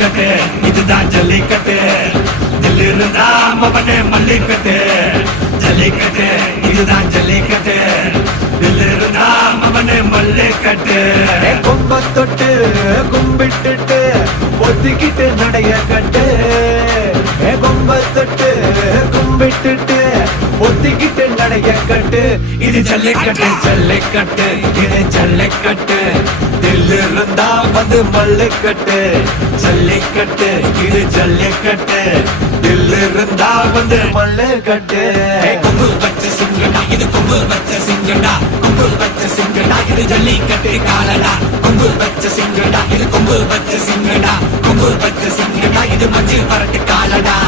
ஜல்லிக்கட்டு இதுதான் ஜல்லிக்கட்டு தில் இருந்தா மவனே மல்லிக்கட்டு ஜல்லிக்கட்டு இதுதான் ஜல்லிக்கட்டு தில் இருந்தா மவனே மல்லிக்கட்டு கொம்ப தொட்டு கும்பிட்டுட்டு ஒத்திக்கிட்டு நடைய கட்டு கொம்ப தொட்டு கும்பிட்டுட்டு ஒத்திக்கிட்டு நடைய கட்டு இது ஜல்லிக்கட்டு ஜல்லிக்கட்டு இது ஜல்லிக்கட்டு தில் இருந்தா வந்து மல்லுக்கட்டு ஜல்லிக்கட்டு இது ஜல்லிக்கட்டு தில் இருந்தா வந்து மல்லுக்கட்டு கொம்பு வச்ச சிங்கடா இது கொம்பு வச்ச சிங்கடா கொம்பு வச்ச சிங்கடா இது ஜல்லிக்கட்டு காலடா கொம்பு வச்ச சிங்கடா இது கொம்பு வச்ச சிங்கடா கொம்பு வச்ச சிங்கடா இது மஞ்சள் பரட்டு காலடா